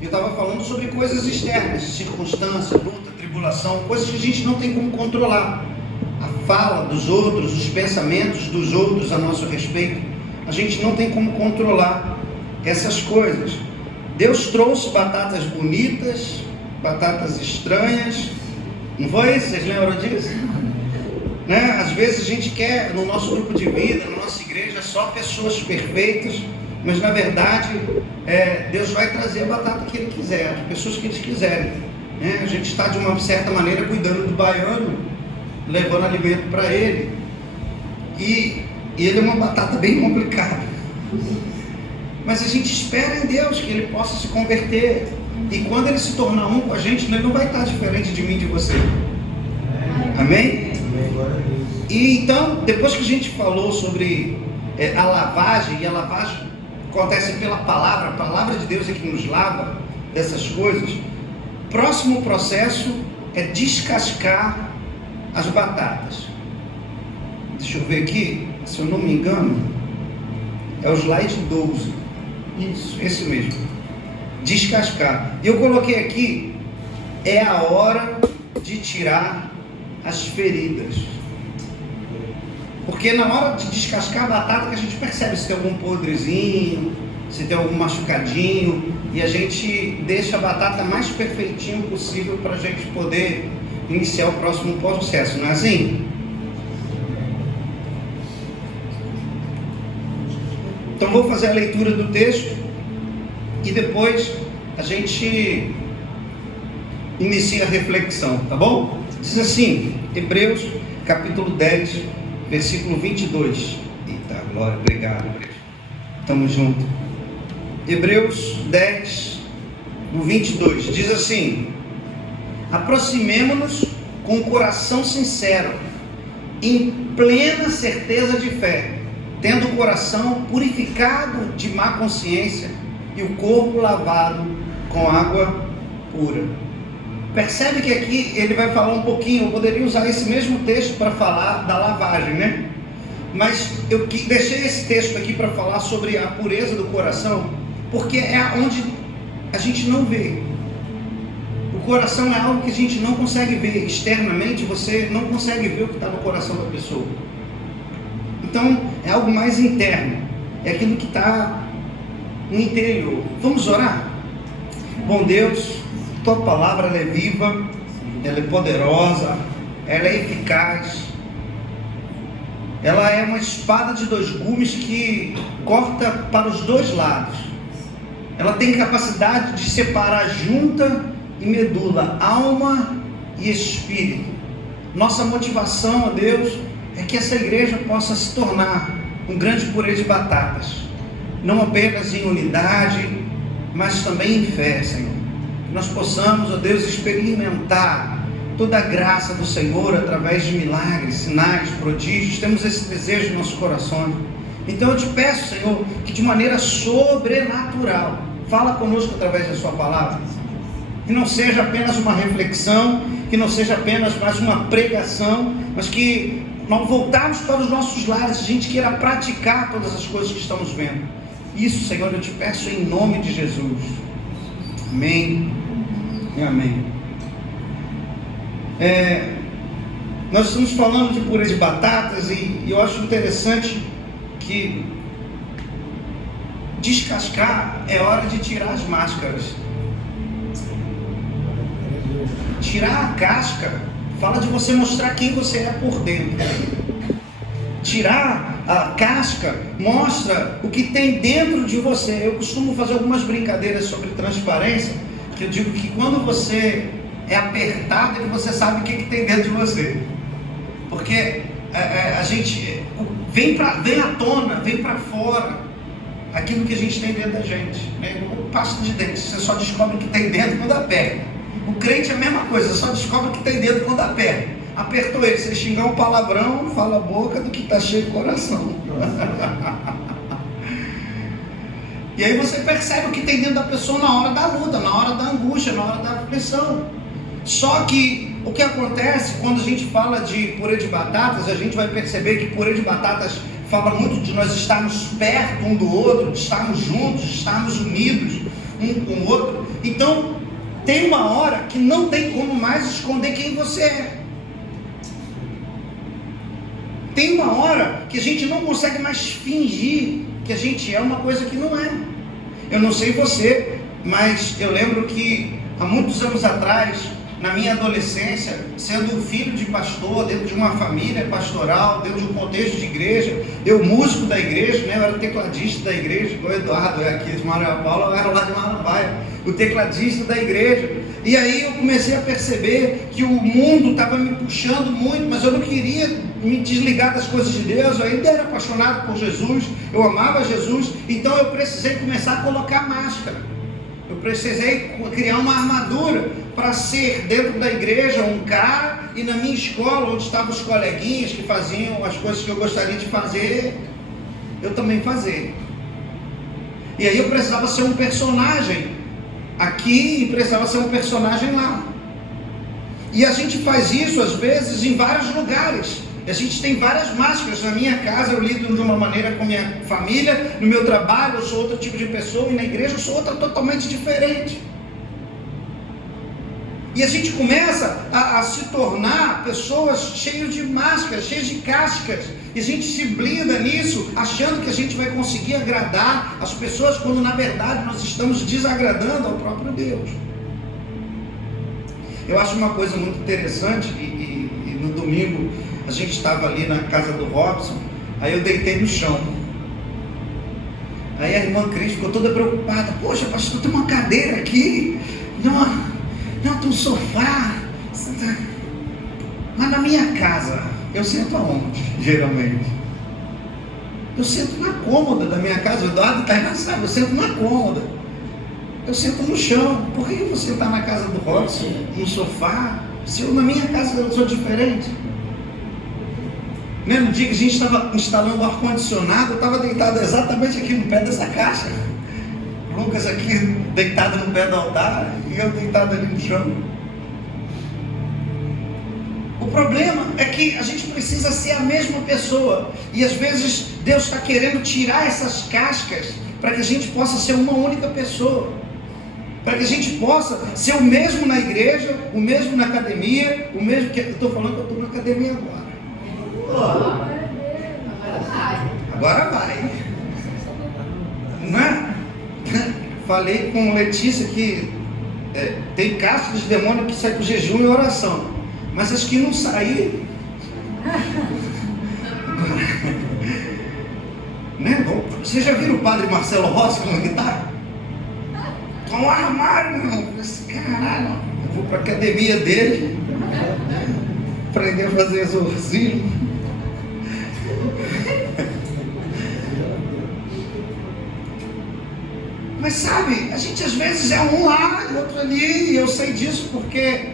Eu estava falando sobre coisas externas, circunstância, luta, tribulação, coisas que a gente não tem como controlar. A fala dos outros, os pensamentos dos outros a nosso respeito, a gente não tem como controlar essas coisas. Deus trouxe batatas bonitas, batatas estranhas, não foi isso? Vocês lembram disso? Né? Às vezes a gente quer, no nosso grupo de vida, na nossa igreja, só pessoas perfeitas, mas na verdade Deus vai trazer a batata que Ele quiser, as pessoas que Ele quiserem, né? A gente está de uma certa maneira cuidando do baiano, levando alimento para ele, e ele é uma batata bem complicada, mas a gente espera em Deus que ele possa se converter, e quando ele se tornar um com a gente, ele não vai estar diferente de mim e de você. Amém? E então, depois que a gente falou sobre a lavagem, e a lavagem acontece pela palavra, a palavra de Deus é que nos lava dessas coisas. Próximo processo é descascar as batatas. Deixa eu ver aqui, se eu não me engano, é o slide 12. Isso, esse mesmo. Descascar. E eu coloquei aqui, é a hora de tirar as feridas. Porque na hora de descascar a batata que a gente percebe se tem algum podrezinho, se tem algum machucadinho, e a gente deixa a batata mais perfeitinho possível para a gente poder iniciar o próximo processo, não é assim? Então vou fazer a leitura do texto e depois a gente inicia a reflexão, tá bom? Diz assim, Hebreus capítulo 10, versículo 22. Eita, glória, obrigado, igreja. Estamos juntos. Hebreus 10, no 22, diz assim: aproximemo-nos com o coração sincero, em plena certeza de fé, tendo o coração purificado de má consciência e o corpo lavado com água pura. Percebe que aqui ele vai falar um pouquinho, eu poderia usar esse mesmo texto para falar da lavagem, né? Mas eu deixei esse texto aqui para falar sobre a pureza do coração, porque é onde a gente não vê. O coração é algo que a gente não consegue ver externamente, você não consegue ver o que está no coração da pessoa. Então é algo mais interno, é aquilo que está no interior. Vamos orar? Bom Deus, Tua palavra ela é viva, ela é poderosa, ela é eficaz, ela é uma espada de dois gumes que corta para os dois lados. Ela tem capacidade de separar junta e medula, alma e espírito. Nossa motivação, ó Deus, é que essa igreja possa se tornar um grande purê de batatas, não apenas em unidade, mas também em fé, Senhor. Que nós possamos, ó Deus, experimentar toda a graça do Senhor através de milagres, sinais, prodígios. Temos esse desejo no nosso coração. Então eu te peço, Senhor, que de maneira sobrenatural fala conosco através da sua palavra, que não seja apenas uma reflexão, que não seja apenas mais uma pregação, mas que nós voltarmos para os nossos lares, a gente queira praticar todas as coisas que estamos vendo. Isso, Senhor, eu te peço em nome de Jesus. Amém e amém. Nós estamos falando de purê de batatas e eu acho interessante que descascar é hora de tirar as máscaras. Tirar a casca fala de você mostrar quem você é por dentro. Tirar a casca mostra o que tem dentro de você. Eu costumo fazer algumas brincadeiras sobre transparência, que eu digo que quando você é apertado é que você sabe o que tem dentro de você. Porque a gente vem à tona, vem para fora aquilo que a gente tem dentro da gente, né? O pasta de dente, você só descobre o que tem dentro quando aperta. O crente é a mesma coisa, só descobre o que tem dentro quando aperta. Apertou ele, você xingar um palavrão, fala a boca do que está cheio de coração. E aí você percebe o que tem dentro da pessoa na hora da luta, na hora da angústia, na hora da aflição. Só que o que acontece quando a gente fala de purê de batatas, a gente vai perceber que purê de batatas fala muito de nós estarmos perto um do outro, de estarmos juntos, de estarmos unidos. um com o outro. Então, tem uma hora que não tem como mais esconder quem você é. Tem uma hora que a gente não consegue mais fingir que a gente é uma coisa que não é. Eu não sei você, mas eu lembro que há muitos anos atrás, na minha adolescência, sendo filho de pastor, dentro de uma família pastoral, dentro de um contexto de igreja, eu músico da igreja, né? Eu era tecladista da igreja, igual o Eduardo é aqui de Maria Paula, eu era lá de Marambaia, o tecladista da igreja. E aí eu comecei a perceber que o mundo estava me puxando muito, mas eu não queria me desligar das coisas de Deus. Eu ainda era apaixonado por Jesus, eu amava Jesus, então eu precisei começar a colocar máscara. Eu precisei criar uma armadura para ser dentro da igreja um cara, e na minha escola, onde estavam os coleguinhas que faziam as coisas que eu gostaria de fazer, eu também fazer. E aí eu precisava ser um personagem aqui e precisava ser um personagem lá. E a gente faz isso às vezes em vários lugares. A gente tem várias máscaras. Na minha casa eu lido de uma maneira com minha família, no meu trabalho eu sou outro tipo de pessoa, e na igreja eu sou outra totalmente diferente. E a gente começa a se tornar pessoas cheias de máscaras, cheias de cascas, e a gente se blinda nisso, achando que a gente vai conseguir agradar as pessoas, quando na verdade nós estamos desagradando ao próprio Deus. Eu acho uma coisa muito interessante, e no domingo a gente estava ali na casa do Robson, aí eu deitei no chão. Aí a irmã Cris ficou toda preocupada: poxa, pastor, tem uma cadeira aqui, não, tem um sofá. Mas na minha casa, eu sento aonde, geralmente? Eu sento na cômoda da minha casa. O Eduardo está engraçado, eu sento na cômoda. Eu sento no chão. Por que você está na casa do Robson, no sofá? Se eu na minha casa eu sou diferente. No dia que a gente estava instalando o ar-condicionado, eu estava deitado exatamente aqui no pé dessa caixa. Lucas aqui deitado no pé do altar e eu deitado ali no chão. O problema é que a gente precisa ser a mesma pessoa, e às vezes Deus está querendo tirar essas cascas para que a gente possa ser uma única pessoa, para que a gente possa ser o mesmo na igreja, o mesmo na academia, o mesmo que eu estou falando que eu estou na academia agora. Agora vai, não é? Falei com Letícia que tem castas de demônio que saem com jejum e oração, mas as que não saírem, né? Vocês já viram o padre Marcelo Rossi como que está? Está um armário, não. Caralho, eu vou para a academia dele aprender a fazer exorcismo. Mas sabe, a gente às vezes é um lá e outro ali, e eu sei disso porque,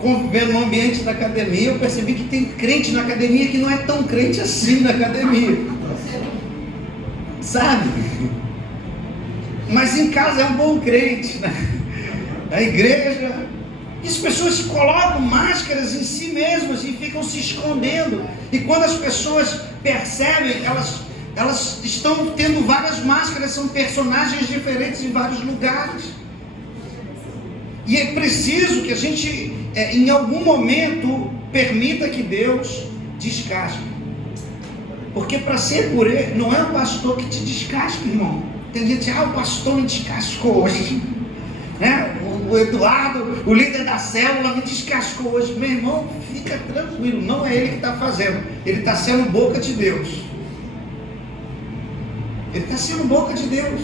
convivendo no ambiente da academia, eu percebi que tem crente na academia que não é tão crente assim na academia, sabe? Mas em casa é um bom crente, né? Na igreja, e as pessoas colocam máscaras em si mesmas e ficam se escondendo, e quando as pessoas percebem, elas estão tendo várias máscaras, são personagens diferentes em vários lugares. E é preciso que a gente, em algum momento, permita que Deus descasque. Porque para ser purê, não é o pastor que te descasca, irmão. Tem gente, o pastor me descascou hoje, né? O Eduardo, o líder da célula, me descascou hoje. Meu irmão, fica tranquilo, não é ele que está fazendo, ele está sendo boca de Deus. Ele está sendo boca de Deus.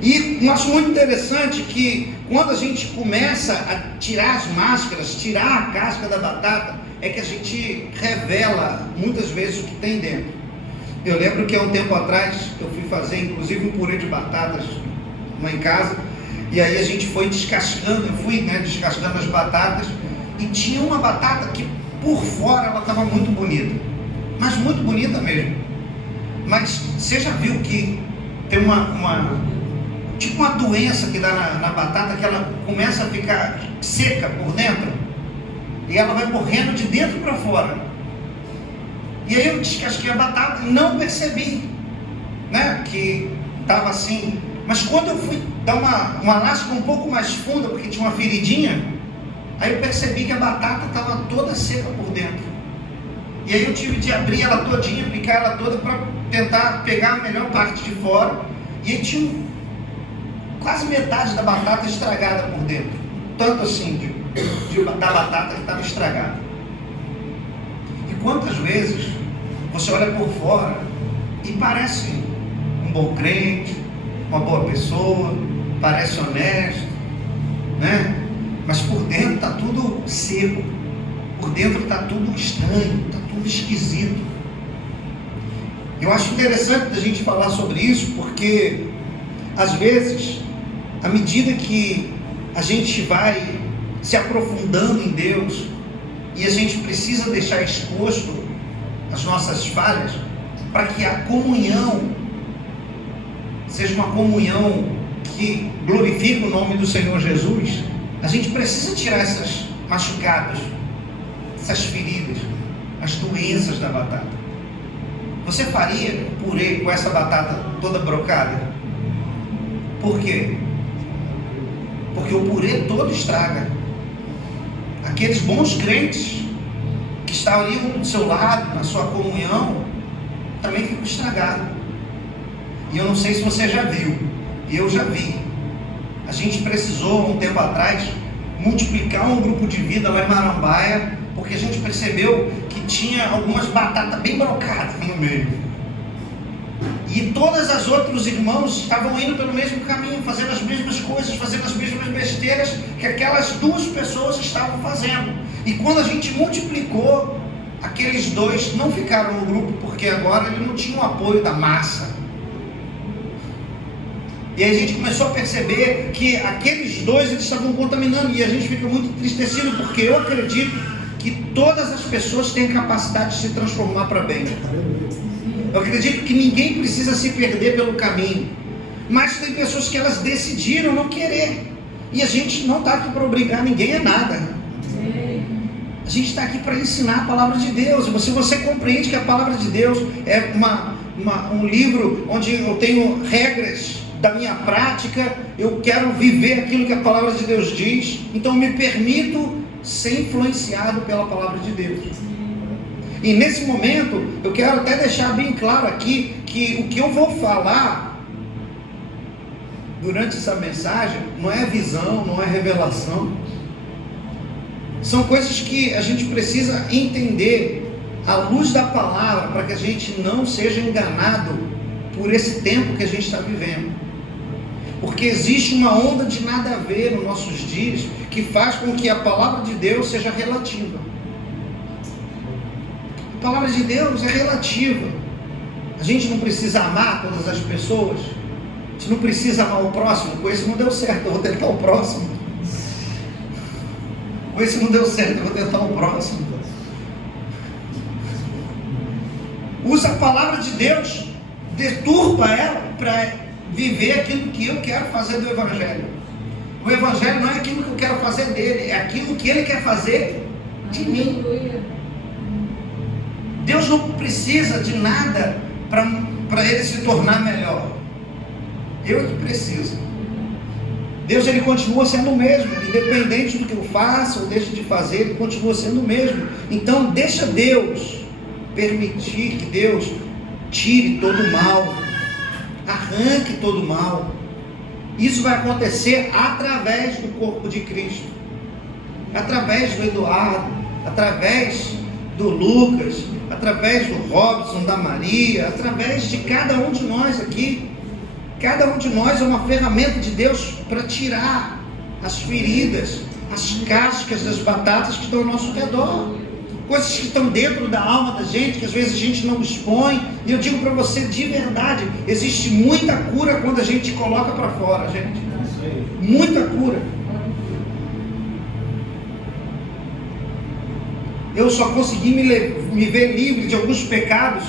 E eu acho muito interessante que quando a gente começa a tirar as máscaras, tirar a casca da batata, é que a gente revela muitas vezes o que tem dentro. Eu lembro que há um tempo atrás eu fui fazer inclusive um purê de batatas lá em casa, e aí a gente foi descascando, eu fui descascando as batatas, e tinha uma batata que por fora ela estava muito bonita, mas muito bonita mesmo. Mas você já viu que tem tipo uma doença que dá na batata, que ela começa a ficar seca por dentro, e ela vai morrendo de dentro para fora. E aí eu descasquei a batata e não percebi, né, que estava assim, Mas quando eu fui dar uma lasca um pouco mais funda, porque tinha uma feridinha, aí eu percebi que a batata estava toda seca por dentro. E aí eu tive de abrir ela todinha, picar ela toda para tentar pegar a melhor parte de fora. E aí tinha quase metade da batata estragada por dentro. Tanto assim da batata que estava estragada. E quantas vezes você olha por fora e parece um bom crente, uma boa pessoa, parece honesto, né? Mas por dentro está tudo seco, por dentro está tudo estranho, está tudo esquisito. Eu acho interessante a gente falar sobre isso, porque às vezes, à medida que a gente vai se aprofundando em Deus e a gente precisa deixar exposto as nossas falhas, para que a comunhão seja uma comunhão que glorifique o nome do Senhor Jesus, a gente precisa tirar essas machucadas, essas feridas, as doenças da batata. Você faria purê com essa batata toda brocada? Por quê? Porque o purê todo estraga. Aqueles bons crentes que estariam do seu lado, na sua comunhão, também ficam estragados. E eu não sei se você já viu, eu já vi. A gente precisou, um tempo atrás, multiplicar um grupo de vida lá em Marambaia, porque a gente percebeu que tinha algumas batatas bem brocadas no meio. E todas as outros irmãos estavam indo pelo mesmo caminho, fazendo as mesmas coisas, fazendo as mesmas besteiras que aquelas duas pessoas estavam fazendo. E quando a gente multiplicou, aqueles dois não ficaram no grupo, porque agora eles não tinham o apoio da massa. E aí a gente começou a perceber que aqueles dois eles estavam contaminando, e a gente fica muito entristecido, porque eu acredito que todas as pessoas têm capacidade de se transformar para bem. Eu acredito que ninguém precisa se perder pelo caminho, mas tem pessoas que elas decidiram não querer, e a gente não está aqui para obrigar ninguém a nada. A gente está aqui para ensinar a palavra de Deus. E se você compreende que a palavra de Deus é um livro onde eu tenho regras da minha prática, eu quero viver aquilo que a palavra de Deus diz, então me permito ser influenciado pela palavra de Deus. E nesse momento, eu quero até deixar bem claro aqui, que o que eu vou falar durante essa mensagem, não é visão, não é revelação, são coisas que a gente precisa entender à luz da palavra, para que a gente não seja enganado por esse tempo que a gente está vivendo. Porque existe uma onda de nada a ver nos nossos dias, que faz com que a palavra de Deus seja relativa. A palavra de Deus é relativa. A gente não precisa amar todas as pessoas. A gente não precisa amar o próximo. Com esse não deu certo, eu vou tentar o próximo. Com esse não deu certo, eu vou tentar o próximo. Usa a palavra de Deus, deturpa ela para viver aquilo que eu quero fazer do Evangelho. O Evangelho não é aquilo que eu quero fazer dele, é aquilo que ele quer fazer de mim. Deus não precisa de nada para ele se tornar melhor. Eu que preciso. Deus, ele continua sendo o mesmo, independente do que eu faça ou deixe de fazer, ele continua sendo o mesmo. Então deixa Deus permitir que Deus tire todo o mal, arranque todo o mal. Isso vai acontecer através do corpo de Cristo, através do Eduardo, através do Lucas, através do Robson, da Maria, através de cada um de nós aqui. Cada um de nós é uma ferramenta de Deus para tirar as feridas, as cascas das batatas que estão ao nosso redor, coisas que estão dentro da alma da gente, que às vezes a gente não expõe. E eu digo para você de verdade, existe muita cura quando a gente coloca para fora, gente. Muita cura. Eu só consegui me ver livre de alguns pecados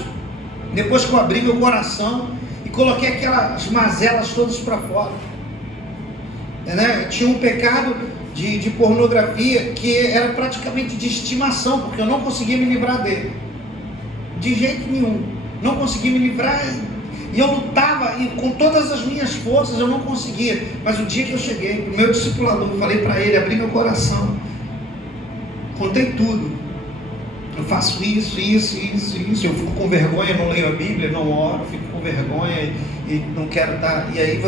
depois que eu abri meu coração e coloquei aquelas mazelas todas para fora, né? Tinha um pecado de pornografia que era praticamente de estimação, porque eu não conseguia me livrar dele, de jeito nenhum, não conseguia me livrar. E eu lutava e com todas as minhas forças eu não conseguia. Mas o dia que eu cheguei para o meu discipulador, eu falei para ele, abri meu coração, contei tudo. Eu faço isso. Eu fico com vergonha, não leio a Bíblia, não oro, fico com vergonha e não quero estar. E aí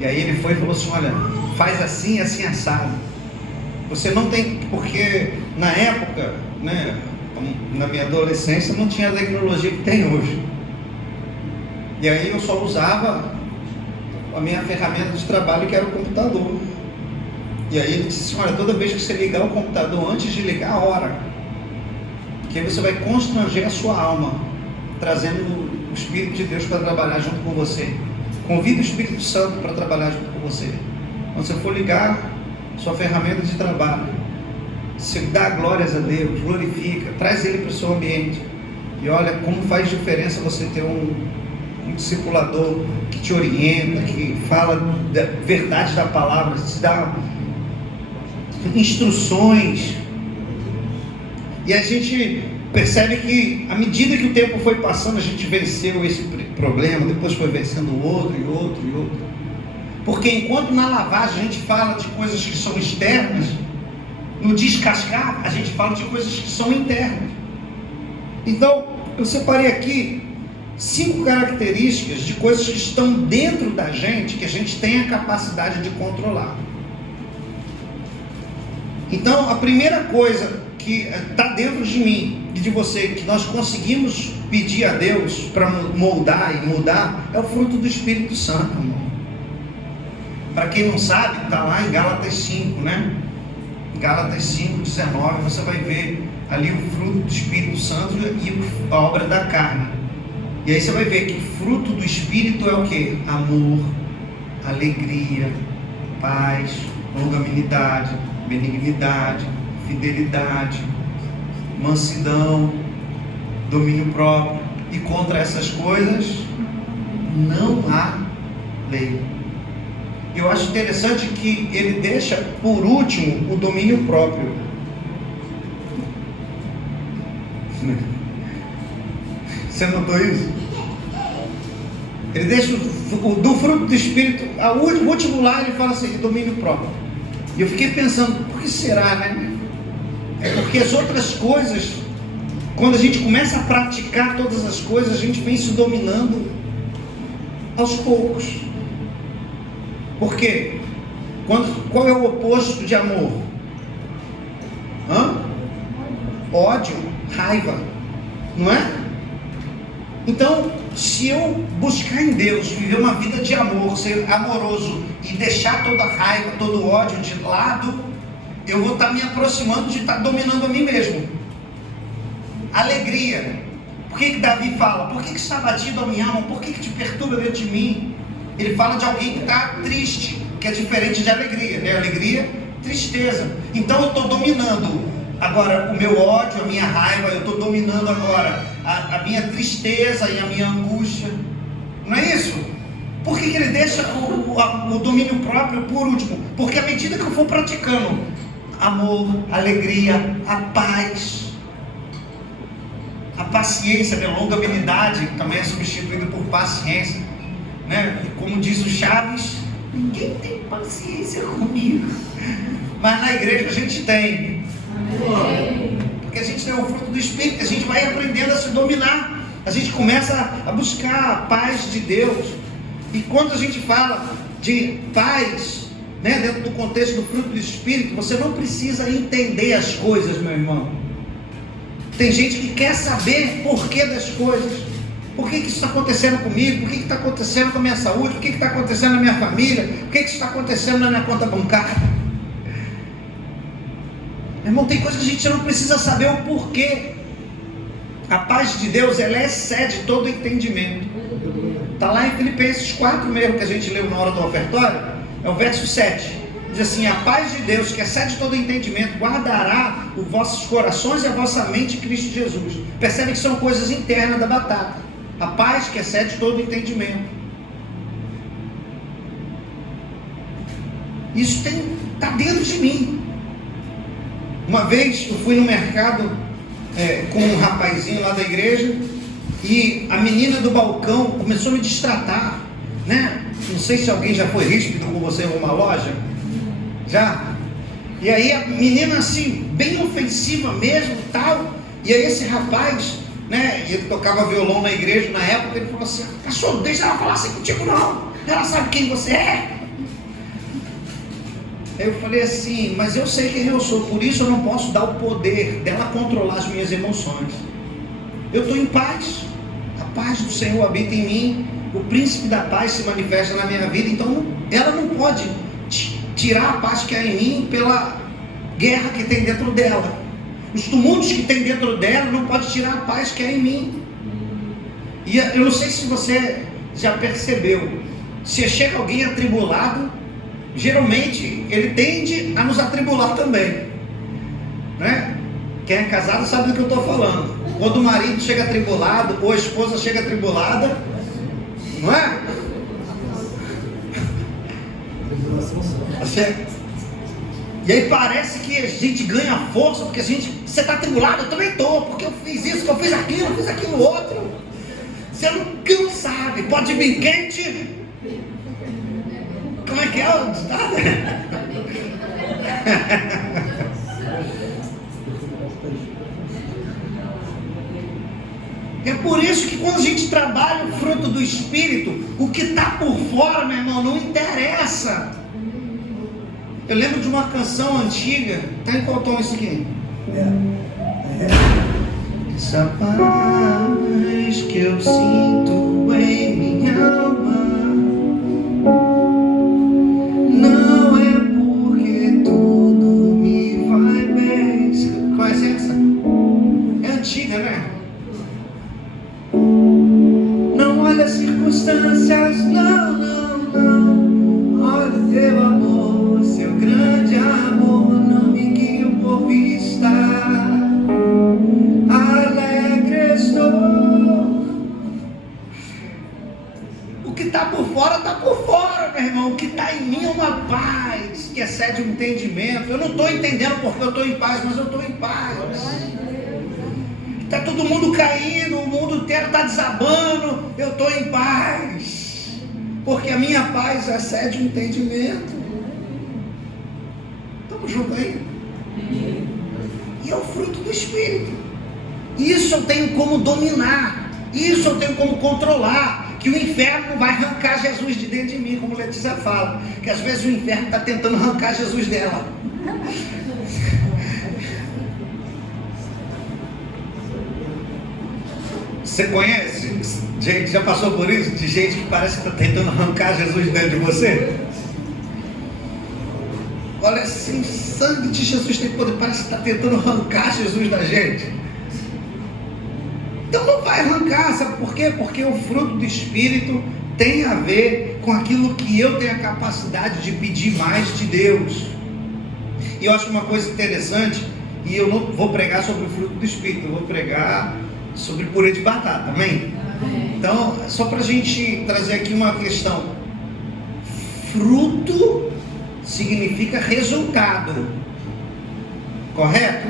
E aí ele foi e falou assim, olha, faz assim, assim, assado. Você não tem, porque na época, né, na minha adolescência não tinha a tecnologia que tem hoje. E aí eu só usava a minha ferramenta de trabalho, que era o computador. E aí ele disse assim, olha, toda vez que você ligar o computador, antes de ligar, a hora, que aí você vai constranger a sua alma, trazendo o Espírito de Deus para trabalhar junto com você. Convida o Espírito Santo para trabalhar junto com você. Quando você for ligar sua ferramenta de trabalho, você dá glórias a Deus, glorifica, traz Ele para o seu ambiente. E olha como faz diferença você ter um discipulador que te orienta, que fala da verdade da palavra, te dá instruções. E a gente percebe que à medida que o tempo foi passando, a gente venceu esse problema, depois foi vencendo outro. Porque enquanto na lavagem a gente fala de coisas que são externas, no descascar a gente fala de coisas que são internas. Então eu separei aqui 5 características de coisas que estão dentro da gente, que a gente tem a capacidade de controlar. Então a primeira coisa que está dentro de mim e de você, que nós conseguimos pedir a Deus para moldar e mudar, é o fruto do Espírito Santo, irmão. Para quem não sabe, está lá em Gálatas 5, né? Gálatas 5, 19, você vai ver ali o fruto do Espírito Santo e a obra da carne. E aí você vai ver que o fruto do Espírito é o quê? Amor, alegria, paz, longanimidade, benignidade, fidelidade, mansidão, domínio próprio. E contra essas coisas não há lei. Eu acho interessante que ele deixa por último o domínio próprio. Você notou isso? Ele deixa do fruto do Espírito, o último lá ele fala assim, domínio próprio. E eu fiquei pensando, por que será, né? É porque as outras coisas, quando a gente começa a praticar todas as coisas, a gente vem se dominando aos poucos. Por quê? Qual é o oposto de amor? Ódio, raiva, não é? Então, se eu buscar em Deus, viver uma vida de amor, ser amoroso e deixar toda a raiva, todo o ódio de lado, eu vou estar me aproximando de estar dominando a mim mesmo. Alegria. Por que Davi fala? Por que está batido a minha alma? Por que te perturba dentro de mim? Ele fala de alguém que está triste, que é diferente de alegria, né? Alegria, tristeza. Então eu estou dominando agora o meu ódio, a minha raiva, eu estou dominando agora a minha tristeza e a minha angústia. Não é isso? Por que ele deixa o domínio próprio por último? Porque à medida que eu for praticando amor, alegria, a paz, a paciência, a longanimidade, que também é substituído por paciência, né? E como diz o Chaves, ninguém tem paciência comigo, mas na igreja a gente tem. Porque a gente tem o fruto do Espírito, a gente vai aprendendo a se dominar, a gente começa a buscar a paz de Deus. E quando a gente fala de paz, né, dentro do contexto do fruto do Espírito, você não precisa entender as coisas, meu irmão. Tem gente que quer saber porquê das coisas. Por que isso está acontecendo comigo? Por que está acontecendo com a minha saúde? Por que está acontecendo na minha família? Por que isso está acontecendo na minha conta bancária? Meu irmão, tem coisa que a gente não precisa saber o porquê. A paz de Deus, ela excede todo entendimento. Está lá em Filipenses 4 mesmo, que a gente leu na hora do ofertório, é o verso 7. Diz assim: a paz de Deus, que excede todo entendimento, guardará os vossos corações e a vossa mente em Cristo Jesus. Percebe que são coisas internas da batata. A paz que excede todo entendimento. Isso está dentro de mim. Uma vez eu fui no mercado com um rapazinho lá da igreja, e a menina do balcão começou a me destratar, né? Não sei se alguém já foi ríspido com você em uma loja. Já? E aí a menina assim, bem ofensiva mesmo, tal. E aí esse rapaz, né, ele tocava violão na igreja na época, ele falou assim: cachorro, deixa ela falar assim contigo não, ela sabe quem você é. Aí eu falei assim: mas eu sei quem eu sou, por isso eu não posso dar o poder dela controlar as minhas emoções. Eu estou em paz, a paz do Senhor habita em mim, o príncipe da paz se manifesta na minha vida, então ela não pode tirar a paz que há em mim pela guerra que tem dentro dela. Os tumultos que tem dentro dela não pode tirar a paz que há em mim. E eu não sei se você já percebeu, se chega alguém atribulado, geralmente ele tende a nos atribular também, né? Quem é casado sabe do que eu estou falando. Quando o marido chega atribulado, ou a esposa chega atribulada, não é? E aí parece que a gente ganha força, porque você está atribulado, eu também estou, porque eu fiz isso, eu fiz aquilo outro. Você não sabe, pode vir quente. Como é que é o ditado? É por isso que quando a gente trabalha o fruto do Espírito, o que está por fora, meu irmão, não interessa. Eu lembro de uma canção antiga. Está em qual tom isso aqui? Essa paz que eu sinto em minha alma não é porque tudo me vai bem. Conhece essa? É antiga, né? Não olha as circunstâncias, não. Olha o teu amor, seu grande amor, não me guio por vista. Alegre estou. O que está por fora, meu irmão. O que está em mim é uma paz que excede o entendimento. Eu não estou entendendo porque eu estou em paz, mas eu estou em paz. Está todo mundo caindo, o mundo inteiro está desabando, eu estou em paz, porque a minha paz excede o entendimento. Estamos juntos aí? E é o fruto do Espírito. Isso eu tenho como dominar, isso eu tenho como controlar. Que o inferno não vai arrancar Jesus de dentro de mim, como Letícia fala, que às vezes o inferno está tentando arrancar Jesus dela. Você conhece gente, já passou por isso? De gente que parece que está tentando arrancar Jesus dentro de você? Olha assim, o sangue de Jesus tem poder, parece que está tentando arrancar Jesus da gente. Então não vai arrancar, sabe por quê? Porque o fruto do Espírito tem a ver com aquilo que eu tenho a capacidade de pedir mais de Deus. E eu acho uma coisa interessante, e eu não vou pregar sobre o fruto do Espírito, eu vou pregar sobre purê de batata, amém? Então, só para a gente trazer aqui uma questão. Fruto significa resultado, correto?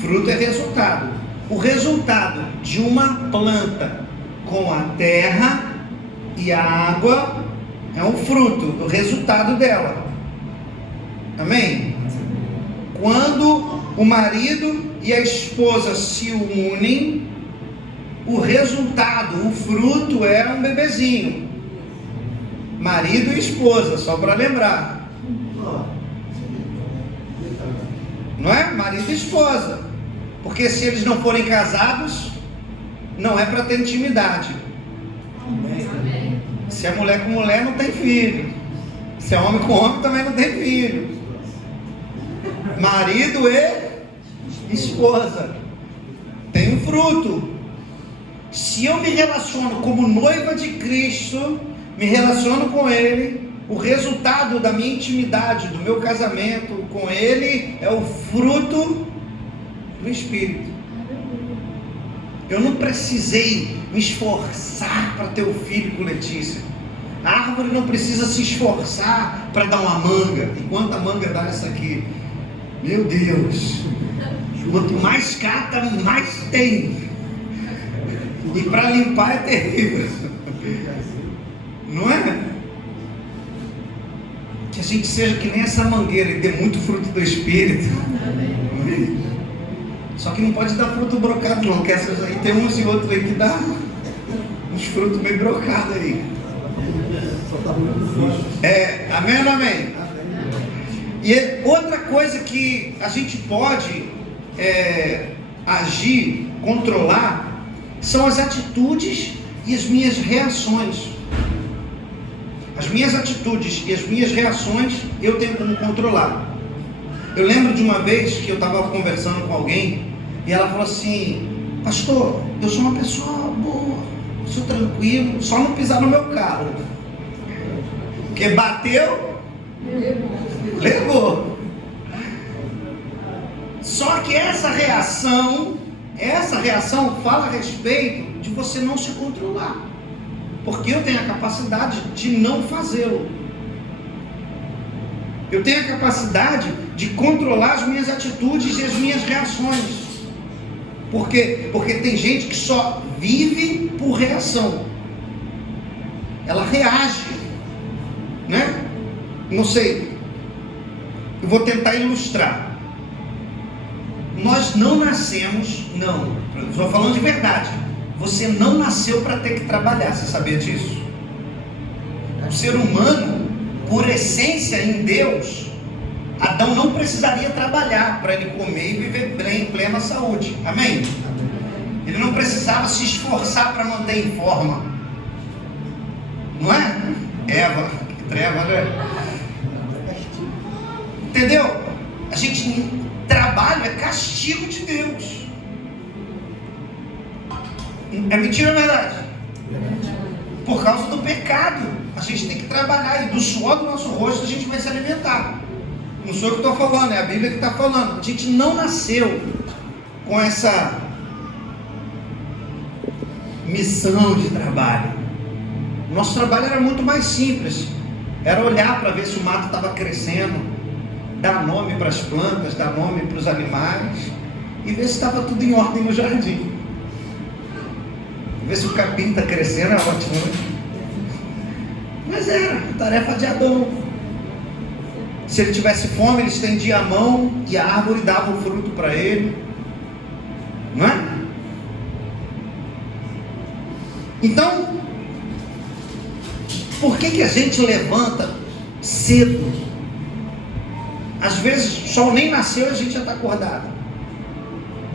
Fruto é resultado. O resultado de uma planta com a terra e a água é um fruto, o resultado dela, amém? Quando o marido e a esposa se unem, o resultado, o fruto é um bebezinho. Marido e esposa, só para lembrar. Não é? Marido e esposa. Porque se eles não forem casados, não é para ter intimidade. Se é mulher com mulher, não tem filho. Se é homem com homem, também não tem filho. Marido e esposa tem um fruto. Se eu me relaciono como noiva de Cristo, me relaciono com Ele, o resultado da minha intimidade, do meu casamento com Ele é o fruto do Espírito. Eu não precisei me esforçar para ter o filho com Letícia. A árvore não precisa se esforçar para dar uma manga. E quanta manga dá essa aqui? Meu Deus! Quanto mais cata, mais tem. E para limpar é terrível. Não é? Que a gente seja que nem essa mangueira e dê muito fruto do Espírito. Só que não pode dar fruto brocado não, que essas aí tem uns e outros aí que dá uns frutos meio brocados aí. Amém ou não amém? E outra coisa que a gente pode agir, controlar, são as atitudes e as minhas reações. As minhas atitudes e as minhas reações eu tenho como controlar. Eu lembro de uma vez que eu estava conversando com alguém e ela falou assim: pastor, eu sou uma pessoa boa, sou tranquilo, só não pisar no meu carro. Porque bateu, levou. Só que essa reação fala a respeito de você não se controlar. Porque eu tenho a capacidade de não fazê-lo. Eu tenho a capacidade de controlar as minhas atitudes e as minhas reações. Por quê? Porque tem gente que só vive por reação. Ela reage, né? Não sei. Eu vou tentar ilustrar. Nós não nascemos, não. Estou falando de verdade. Você não nasceu para ter que trabalhar, você sabia disso? O ser humano, por essência em Deus, Adão não precisaria trabalhar para ele comer e viver em plena saúde. Amém? Ele não precisava se esforçar para manter em forma. Não é? Eva, que treva, né? Entendeu? A gente, trabalho é castigo de Deus. É mentira ou verdade? Por causa do pecado, a gente tem que trabalhar, e do suor do nosso rosto a gente vai se alimentar. Não sou eu que estou falando, é a Bíblia que está falando. A gente não nasceu com essa missão de trabalho. Nosso trabalho era muito mais simples. Era olhar para ver se o mato estava crescendo, dar nome para as plantas, dar nome para os animais, e ver se estava tudo em ordem no jardim. Ver se o capim está crescendo, é ótimo. Mas era a tarefa de Adão. Se ele tivesse fome, ele estendia a mão e a árvore dava o fruto para ele. Não é? Então, por que a gente levanta cedo? Às vezes o sol nem nasceu e a gente já está acordado.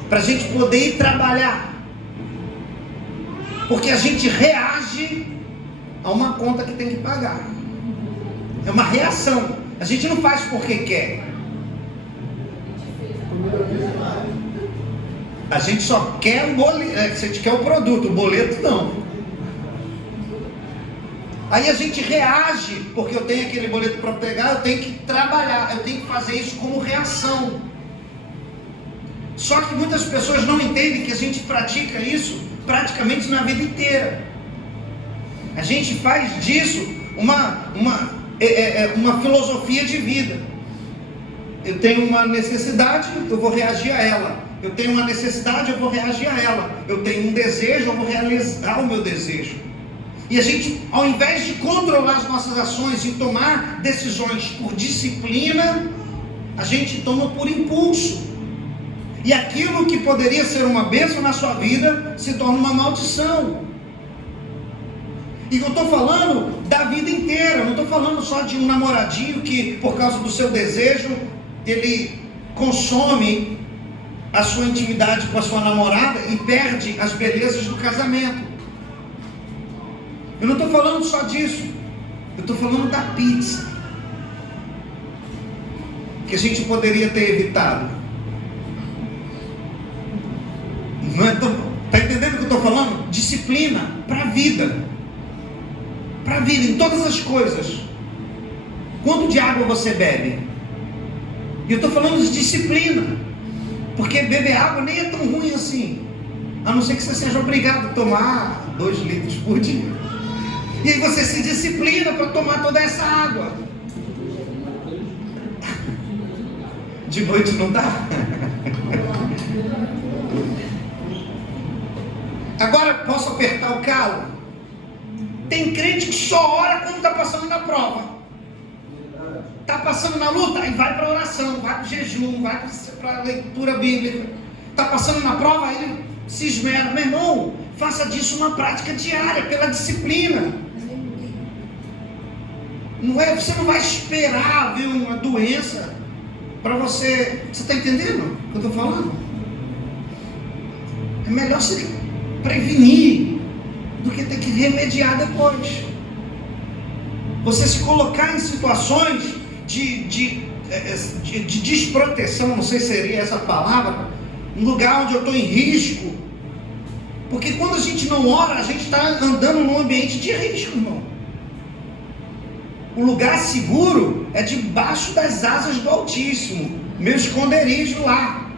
Para a gente poder ir trabalhar. Porque a gente reage a uma conta que tem que pagar. É uma reação. A gente não faz porque quer. A gente só quer o boleto. A gente quer o produto, o boleto não. Aí a gente reage porque eu tenho aquele boleto para pegar, eu tenho que trabalhar, eu tenho que fazer isso como reação. Só que muitas pessoas não entendem que a gente pratica isso praticamente na vida inteira. A gente faz disso uma filosofia de vida. Eu tenho uma necessidade, eu vou reagir a ela. Eu tenho uma necessidade, eu vou reagir a ela. Eu tenho um desejo, eu vou realizar o meu desejo. E a gente, ao invés de controlar as nossas ações e tomar decisões por disciplina, a gente toma por impulso. E aquilo que poderia ser uma bênção na sua vida se torna uma maldição. E eu estou falando da vida inteira, não estou falando só de um namoradinho que, por causa do seu desejo, ele consome a sua intimidade com a sua namorada e perde as belezas do casamento. Eu não estou falando só disso, eu estou falando da pizza, que a gente poderia ter evitado. Está entendendo o que eu estou falando? Disciplina para a vida. Para a vida, em todas as coisas. Quanto de água você bebe? E eu estou falando de disciplina. Porque beber água nem é tão ruim assim. A não ser que você seja obrigado a tomar 2 litros por dia. E aí você se disciplina para tomar toda essa água. De noite não dá? Agora, posso apertar o calo? Tem crente que só ora quando está passando na prova. Está passando na luta, aí vai para a oração, vai para o jejum, vai para a leitura bíblica. Está passando na prova, aí ele se esmera. Meu irmão, faça disso uma prática diária, pela disciplina. Você não vai esperar ver uma doença para você. Você está entendendo o que eu estou falando? É melhor você prevenir do que ter que remediar depois. Você se colocar em situações de desproteção, não sei se seria essa palavra, um lugar onde eu estou em risco. Porque quando a gente não ora, a gente está andando num ambiente de risco, irmão. O lugar seguro é debaixo das asas do Altíssimo, meu esconderijo lá,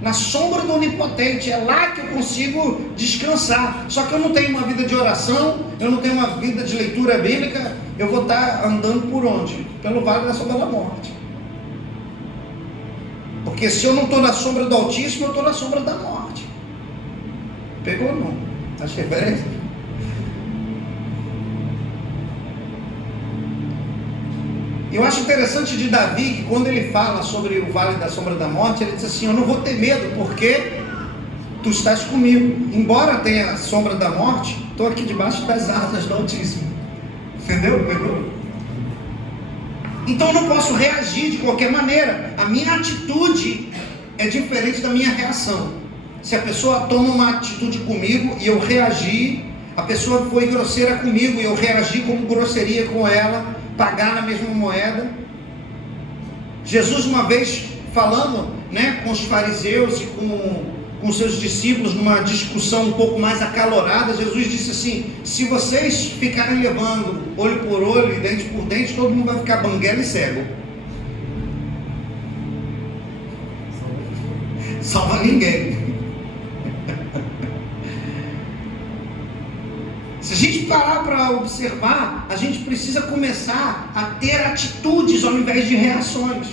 na sombra do Onipotente. É lá que eu consigo descansar. Só que eu não tenho uma vida de oração, eu não tenho uma vida de leitura bíblica. Eu vou estar andando por onde? Pelo vale da sombra da morte. Porque se eu não estou na sombra do Altíssimo, eu estou na sombra da morte. Pegou ou não? Achei referência? Eu acho interessante de Davi, que quando ele fala sobre o vale da sombra da morte, ele diz assim: eu não vou ter medo, porque tu estás comigo. Embora tenha a sombra da morte, estou aqui debaixo das asas do Altíssimo. Entendeu? Então eu não posso reagir de qualquer maneira. A minha atitude é diferente da minha reação. Se a pessoa toma uma atitude comigo e eu reagir, a pessoa foi grosseira comigo e eu reagi como grosseria com ela, pagar na mesma moeda. Jesus, uma vez falando, com os fariseus e com seus discípulos, numa discussão um pouco mais acalorada, Jesus disse assim: se vocês ficarem levando olho por olho e dente por dente, todo mundo vai ficar banguela e cego. Salva ninguém. Se a gente parar para observar, a gente precisa começar a ter atitudes ao invés de reações.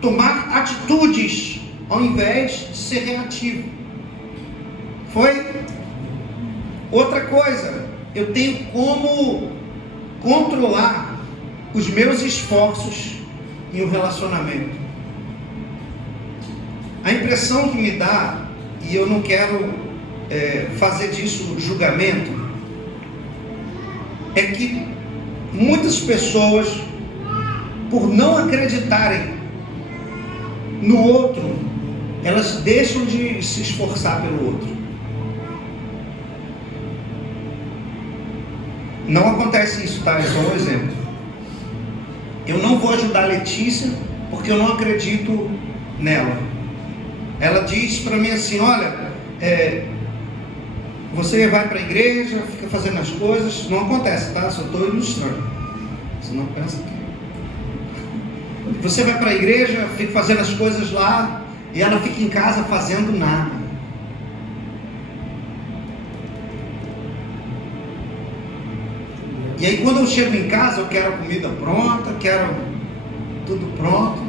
Tomar atitudes ao invés de ser reativo. Foi? Outra coisa, eu tenho como controlar os meus esforços em um relacionamento. A impressão que me dá, e eu não quero fazer disso julgamento, é que muitas pessoas, por não acreditarem no outro, elas deixam de se esforçar pelo outro. Não acontece isso, tá? É só um exemplo. Eu não vou ajudar a Letícia porque eu não acredito nela. Ela diz para mim assim: olha, você vai para a igreja, fica fazendo as coisas. Não acontece, tá? Só estou ilustrando. Você não pensa que... Você vai para a igreja, fica fazendo as coisas lá, e ela fica em casa fazendo nada. E aí quando eu chego em casa, eu quero a comida pronta, quero tudo pronto,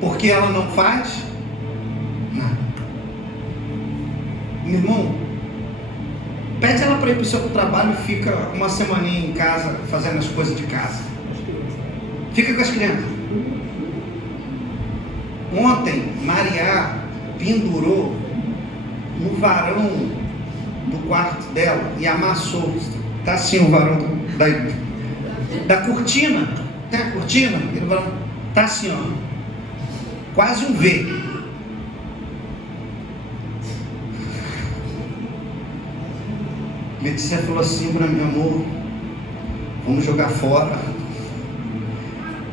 porque ela não faz nada. Meu irmão, pede ela para ir para o seu trabalho e fica uma semaninha em casa fazendo as coisas de casa. Fica com as crianças. Ontem, Maria pendurou no varão do quarto dela e amassou. Está assim o varão da cortina. Tem a cortina? Está assim, ó. Quase um V. Letícia falou assim para mim: amor, vamos jogar fora,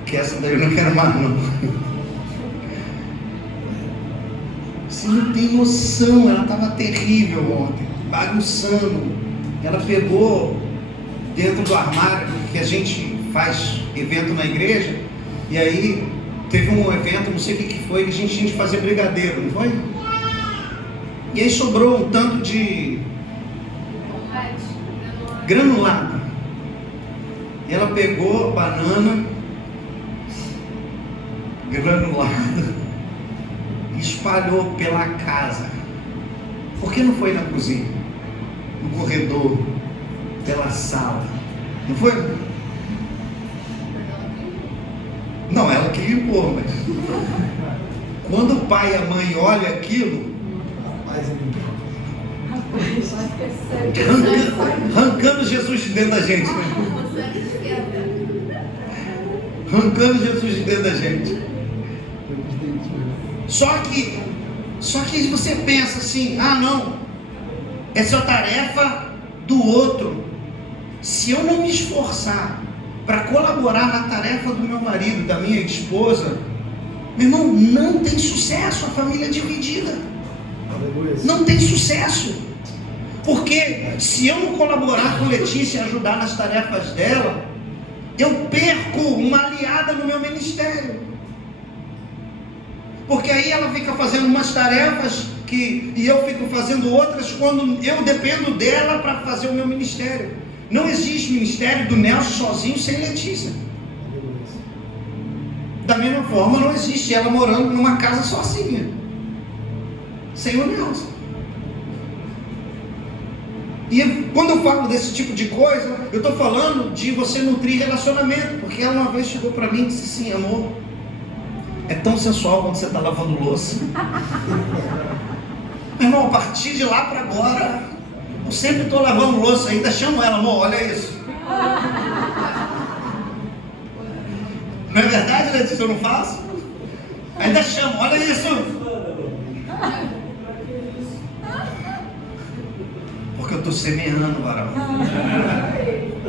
que essa daí eu não quero mais não. Você não tem noção, ela estava terrível ontem, bagunçando. Ela pegou dentro do armário, que a gente faz evento na igreja, e aí teve um evento, não sei o que foi, que a gente tinha de fazer brigadeiro, não foi? E aí sobrou um tanto de granulado. E ela pegou banana granulada e espalhou pela casa. Por que não foi na cozinha? No corredor? Pela sala? Não foi? Não, ela que limpou, mas quando o pai e a mãe olham aquilo, arrancando Jesus de dentro da gente, arrancando Jesus de dentro da gente. Só que você pensa assim: ah, não, essa é a tarefa do outro. Se eu não me esforçar para colaborar na tarefa do meu marido, da minha esposa, meu irmão, não tem sucesso a família dividida. Não tem sucesso. Porque se eu não colaborar com Letícia e ajudar nas tarefas dela, eu perco uma aliada no meu ministério. Porque aí ela fica fazendo umas tarefas e eu fico fazendo outras quando eu dependo dela para fazer o meu ministério. Não existe ministério do Nelson sozinho sem Letícia. Da mesma forma, não existe ela morando numa casa sozinha sem o Nelson. E quando eu falo desse tipo de coisa, eu estou falando de você nutrir relacionamento. Porque ela uma vez chegou para mim e disse assim: amor, é tão sensual quando você está lavando louça. Meu irmão, a partir de lá para agora, eu sempre estou lavando louça, ainda chamo ela: amor, olha isso. Não é verdade, Letícia? Eu não faço? Ainda chamo: olha isso. Porque eu estou semeando, varão.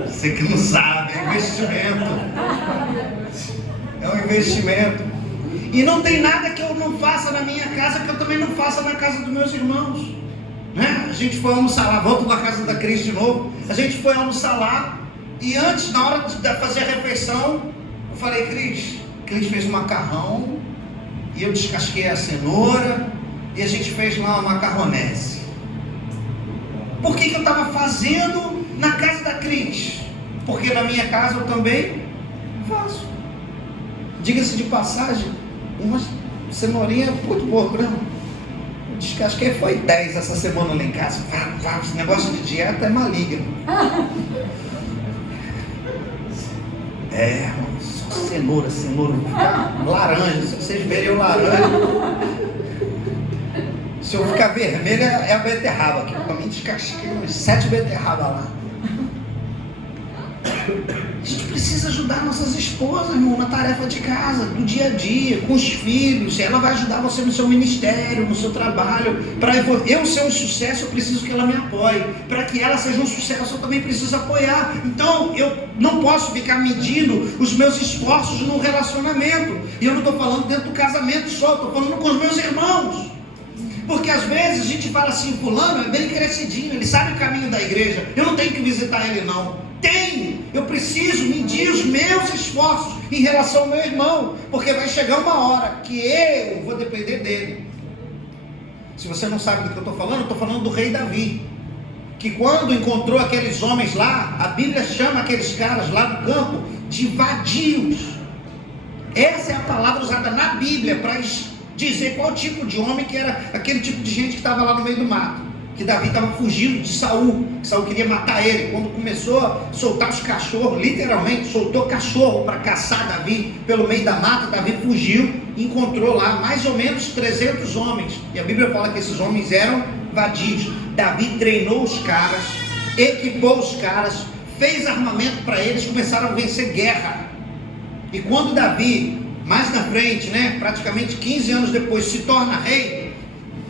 Você que não sabe, é investimento. É um investimento. E não tem nada que eu não faça na minha casa que eu também não faça na casa dos meus irmãos, né? A gente foi almoçar lá, volto na casa da Cris de novo. A gente foi almoçar lá, e antes, na hora de fazer a refeição, eu falei: Cris fez um macarrão, e eu descasquei a cenoura, e a gente fez lá uma macarronese. Por que eu estava fazendo na casa da Cris? Porque na minha casa eu também faço. Diga-se de passagem, uma cenourinha muito pouco, né? Eu descasquei, foi 10 essa semana lá em casa. Esse negócio de dieta é maligno. Só cenoura, laranja. Se vocês verem o laranja, se eu ficar vermelho é a beterraba, que eu também descasquei umas 7 beterrabas lá. A gente precisa ajudar nossas esposas, irmão, na tarefa de casa, do dia a dia, com os filhos. Ela vai ajudar você no seu ministério, no seu trabalho. Para eu ser um sucesso, eu preciso que ela me apoie. Para que ela seja um sucesso, eu também preciso apoiar. Então, eu não posso ficar medindo os meus esforços no relacionamento. E eu não estou falando dentro do casamento só, estou falando com os meus irmãos. Porque às vezes a gente fala assim: fulano é bem crescidinho, ele sabe o caminho da igreja, eu não tenho que visitar ele não. Eu preciso medir os meus esforços em relação ao meu irmão, porque vai chegar uma hora que eu vou depender dele. Se você não sabe do que eu estou falando do rei Davi, que quando encontrou aqueles homens lá, a Bíblia chama aqueles caras lá do campo de vadios. Essa é a palavra usada na Bíblia para dizer qual tipo de homem que era aquele tipo de gente que estava lá no meio do mato. Que Davi estava fugindo de Saul, que Saul queria matar ele. Quando começou a soltar os cachorros, literalmente soltou cachorro para caçar Davi pelo meio da mata, Davi fugiu e encontrou lá mais ou menos 300 homens, e a Bíblia fala que esses homens eram vadios. Davi treinou os caras, equipou os caras, fez armamento para eles, começaram a vencer guerra. E quando Davi, mais na frente, praticamente 15 anos depois, se torna rei,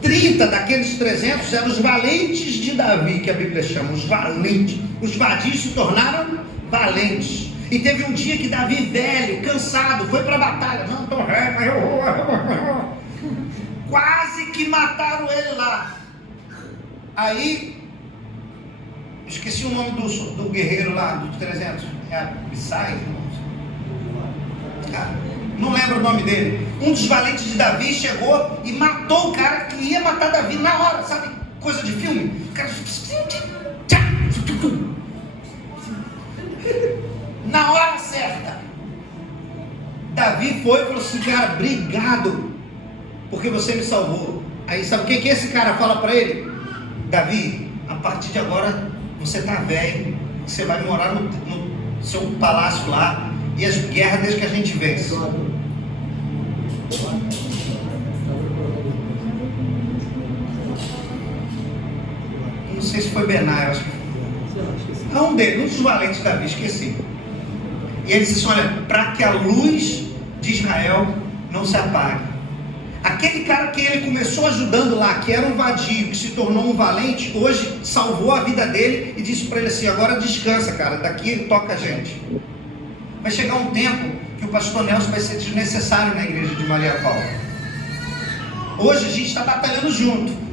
30 daqueles 300 eram os valentes de Davi, que a Bíblia chama, os valentes. Os vadios se tornaram valentes. E teve um dia que Davi, velho, cansado, foi para a batalha. Não, estou velho, mas eu vou. Quase que mataram ele lá. Aí, esqueci o nome do guerreiro lá, dos 300. É Abissai? Não lembro o nome dele. Um dos valentes de Davi chegou e matou o cara que ia matar Davi na hora, sabe? Coisa de filme. O cara... na hora certa. Davi foi e falou assim: cara, obrigado, porque você me salvou. Aí sabe o que esse cara fala para ele? Davi, a partir de agora você está velho, você vai morar no seu palácio lá, e as guerras desde que a gente vence. Não sei se foi Benai, eu acho que um dos valentes de Davi, esqueci. E ele disse assim: olha, para que a luz de Israel não se apague. Aquele cara que ele começou ajudando lá, que era um vadio, que se tornou um valente, hoje salvou a vida dele e disse para ele assim: agora descansa, cara, daqui toca a gente. Vai chegar um tempo que o pastor Nelson vai ser desnecessário na igreja de Maria Paula. Hoje a gente está batalhando junto.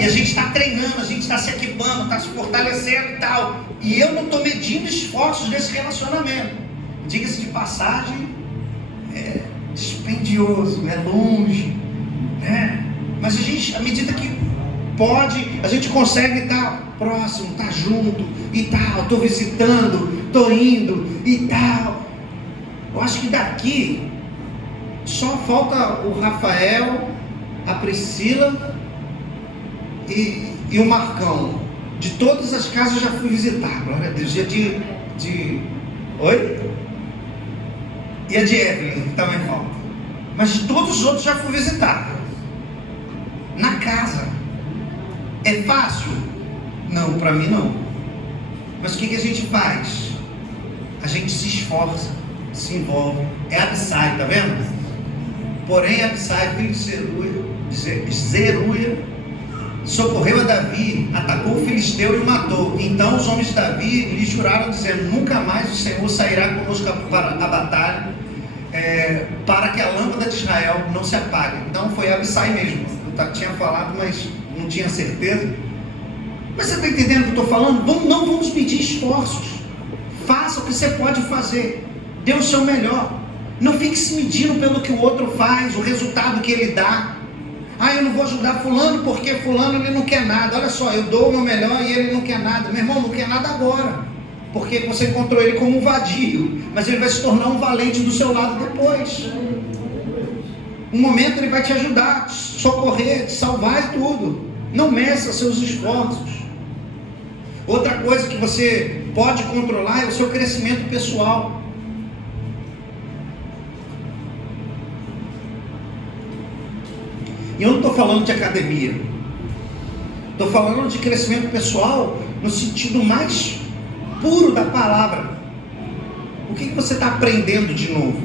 E a gente está treinando, a gente está se equipando, está se fortalecendo e tal. E eu não estou medindo esforços nesse relacionamento. Diga-se de passagem, é dispendioso, é longe, né? Mas a gente, à medida que pode, a gente consegue estar próximo, estar junto e tal. Estou visitando, estou indo e tal. Eu acho que daqui só falta o Rafael, a Priscila e o Marcão. De todas as casas eu já fui visitar, glória a Deus. Oi? E a de Evelyn, que também falta. Mas de todos os outros já fui visitar. Na casa. É fácil? Não, para mim não. Mas o que a gente faz? A gente se esforça, se envolve. É Abissai, tá vendo? Porém, Abissai, filho de Zeruia, socorreu a Davi, atacou o filisteu e o matou. Então os homens de Davi lhe juraram, dizendo: nunca mais o Senhor sairá conosco para a batalha, para que a lâmpada de Israel não se apague. Então foi Abissai mesmo. Eu tinha falado, mas não tinha certeza. Mas você está entendendo o que eu estou falando? Não vamos medir esforços. Faça o que você pode fazer. Dê o seu melhor. Não fique se medindo pelo que o outro faz, o resultado que ele dá. Eu não vou ajudar fulano porque fulano ele não quer nada. Olha só, eu dou o meu melhor e ele não quer nada. Meu irmão, não quer nada agora, porque você encontrou ele como um vadio, mas ele vai se tornar um valente do seu lado depois. Um momento ele vai te ajudar, te socorrer, te salvar e tudo. Não meça seus esforços. Outra coisa que você pode controlar é o seu crescimento pessoal. E eu não estou falando de academia, estou falando de crescimento pessoal no sentido mais puro da palavra. O que você está aprendendo de novo?